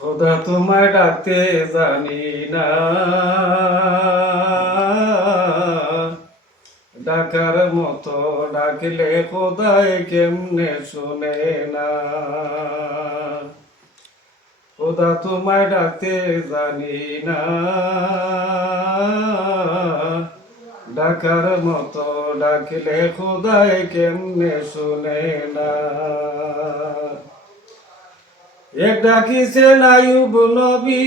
খোদা তোমায় ডাকতে জানি না। ডাকার মতো ডাকলে খোদায় কেমনে শুনে না। খোদা তোমায় ডাকতে জানি না। ডাকার মতো ডাকলে খোদায় কেমনে শুনে না। এক ডাকিছে নায়ুব নবী।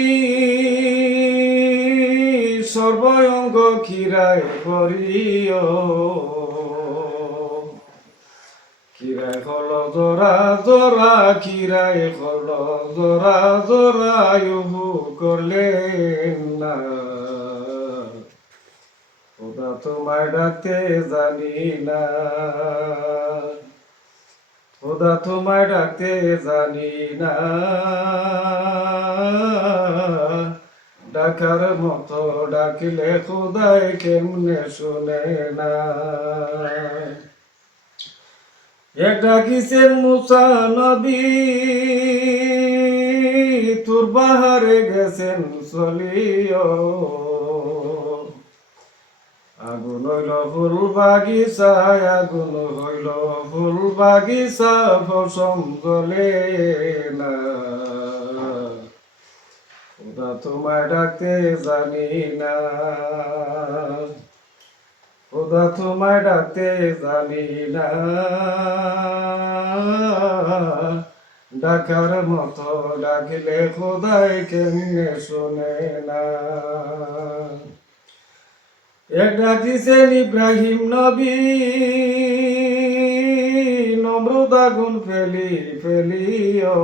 সর্বঙ্গ খিরায় করিও খিরায় হল জোরা জোরা খিরায় হল জোরা জোরা ইহু করলেন না। ওদা তোমায় ডাকতে জানি না। খোদা তোমায় ডাকতে জানি না। ডাকার মতো ডাকিলে খোদায় কেমনে শুনে না। এক ডাকিছেন মুসা নবী, তোর বাহারে গেছেন চলিও আগুন হইল ফুল বাগিচায় আগুন হইল ফুল বাগিচা ফসম জলে না তোমায় ডাকতে জানি না। খোদা তোমায় ডাকতে জানি না। ডাকার মতো ডাকিলে খোদাই কেমনে শোনে না। এক ডাকিছেন ইব্রাহিম নবী। নম্রত আগুন ফেলি, ফেলিও।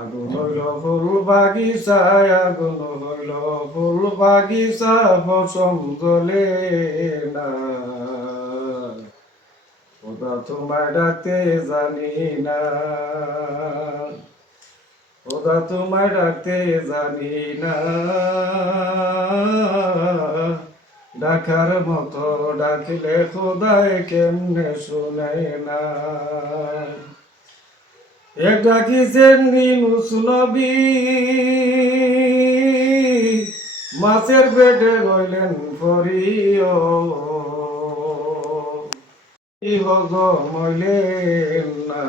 আগুন হইল ফুল বাগিচায়, আগুন হইল ফুল বাগিচা ফসম জলে না। ওদা তোমায় ডাকতে জানি না। ওদা তোমায় ডাকতে জানি না। ডাকার মতো ডাকিলে খোদায় কেমনে শুনে না। এক ডাকিছেন নিনুস নবী মাছের পেটে গইলেন ফরিও। হজম হইলেন না,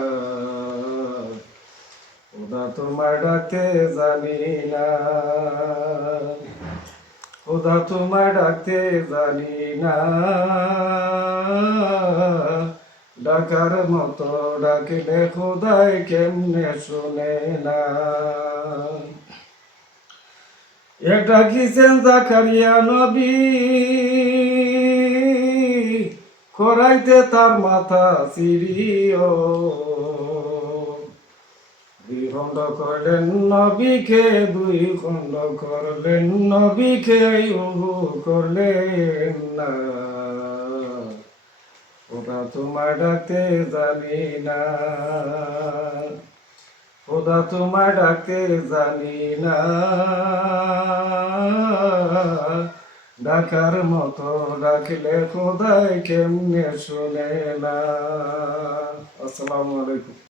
খোদা তোমায় ডাকতে জানি না। খোদা তোমায় ডাকতে জানি না। ডাকার মতো ডাকিলে খোদাই কেমনে শুনে না। এক ডাকিছেন জাকারিয়া নবী? করাইতে তার মাথা সিরিও দুই খণ্ড করলেন নবীকে, দুই খণ্ড করলেন নবীকে উহু করলেন না। ওরা তোমায় ডাকতে জানি না। খোদা তোমায় ডাকতে জানি না। ডাকার মতো ডাকলে খোদাই কেমনে শুনে না। আসসালামু আলাইকুম।